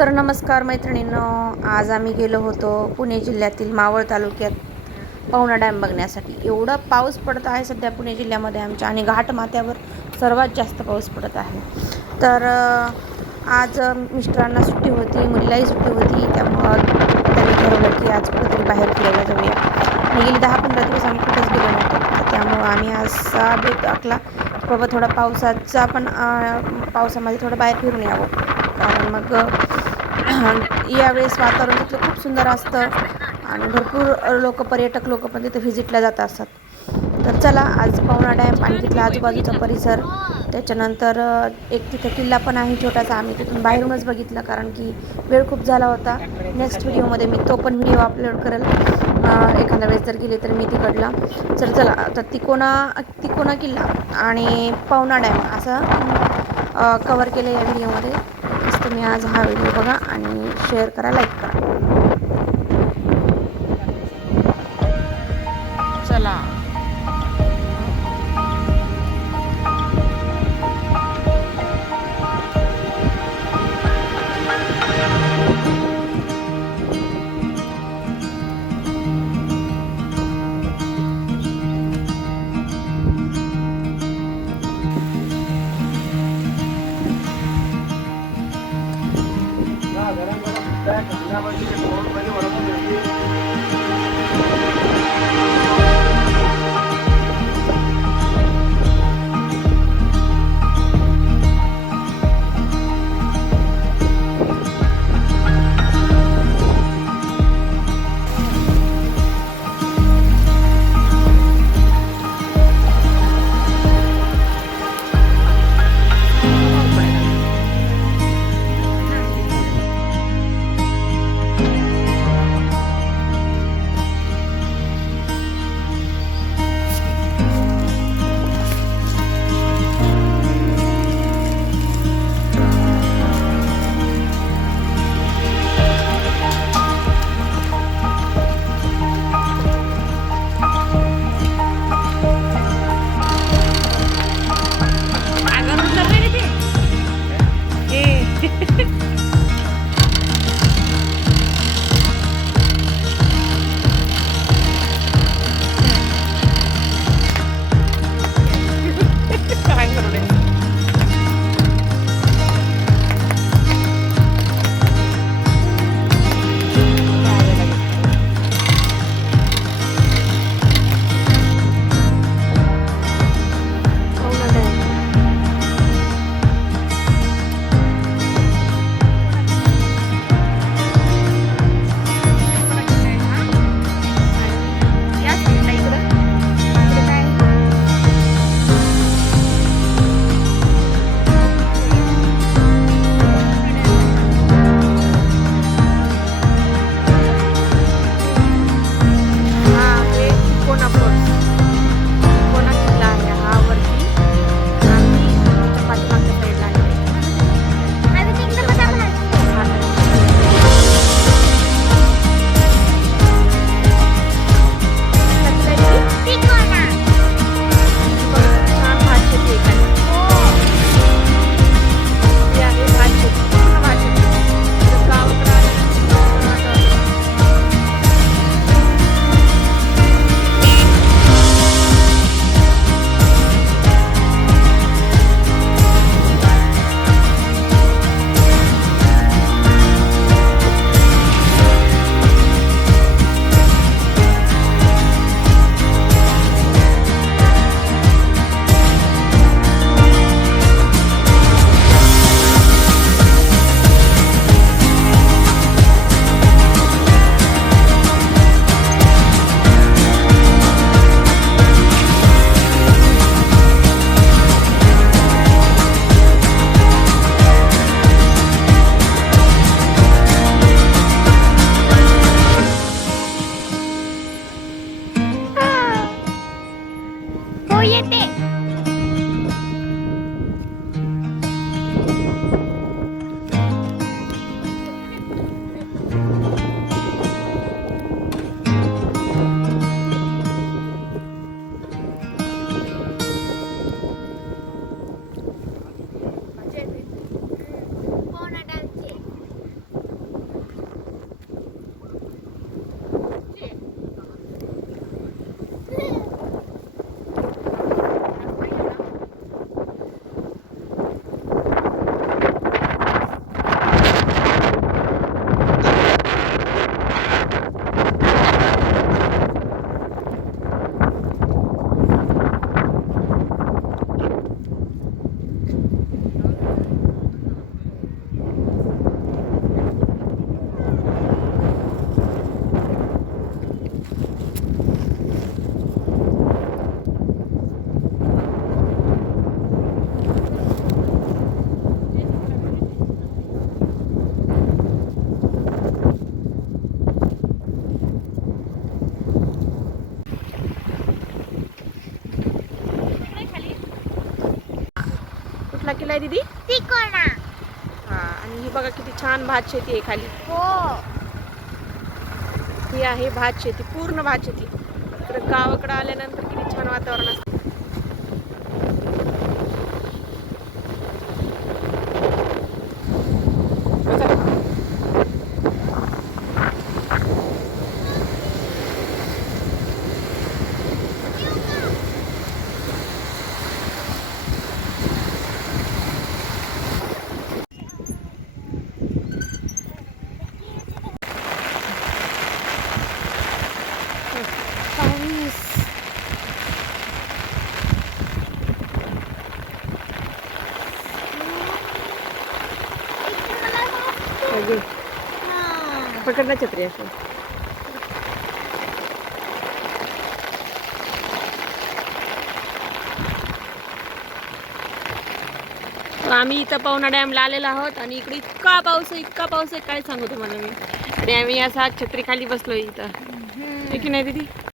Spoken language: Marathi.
तर नमस्कार मैत्रिणींनो, आज आम्ही गेलो होतो पुणे जिल्ह्यातील मावळ तालुक्यात पवना डॅम बघण्यासाठी. एवढा पाऊस पडत आहे सध्या पुणे जिल्ह्यामध्ये आमच्या, आणि घाट माथ्यावर सर्वात जास्त पाऊस पडत आहे. तर आज मिस्टरांना सुट्टी होती, मुलीलाही सुट्टी होती, त्यामुळं त्यांनी ठरवलं की आज कुठेतरी बाहेर फिरायला जाऊया. आणि गेली 10-15 दिवस आम्ही कुठेच गेलो नव्हतो, तर त्यामुळं आम्ही असा बेत आखला बाबा थोडा पावसाचा पण पावसामध्ये थोडं बाहेर फिरून यावं. कारण मग यावेळेस वातावरण तिथलं खूप सुंदर असतं आणि भरपूर पर्यटक लोक पण तिथे व्हिजिटला जात असतात. तर चला, आज पवना डॅम आणि तिथला आजूबाजूचा परिसर, त्याच्यानंतर एक तिथं किल्ला पण आहे छोटासा, आम्ही तिथून बाहेरूनच बघितला कारण की वेळ खूप झाला होता. नेक्स्ट व्हिडिओमध्ये मी तो पण व्हिडिओ अपलोड करेल, एखाद्या वेळेस जर गेले तर मी तिकडला. तर चला, तर तिकोना किल्ला आणि पवना डॅम असं कवर केलं या व्हिडिओमध्ये. तुम्ही आज हा व्हिडिओ बघा आणि शेअर करा, लाईक करा. चला, कुठला आहे दीदी? तिकोणा. हा, आणि ही बघा किती छान भात शेती आहे खाली. हो. ही आहे भात शेती, पूर्ण भात शेती. इकडे गावाकडे आल्यानंतर किती छान वातावरण असतं. पकडना छत्री असं. आम्ही इथं पवना डॅमला आलेलो आहोत आणि इकडे इतका पाऊस आहे काय सांगू तुम्हाला मी. आणि आम्ही असा छत्री खाली बसलोय इथं, की नाही दीदी?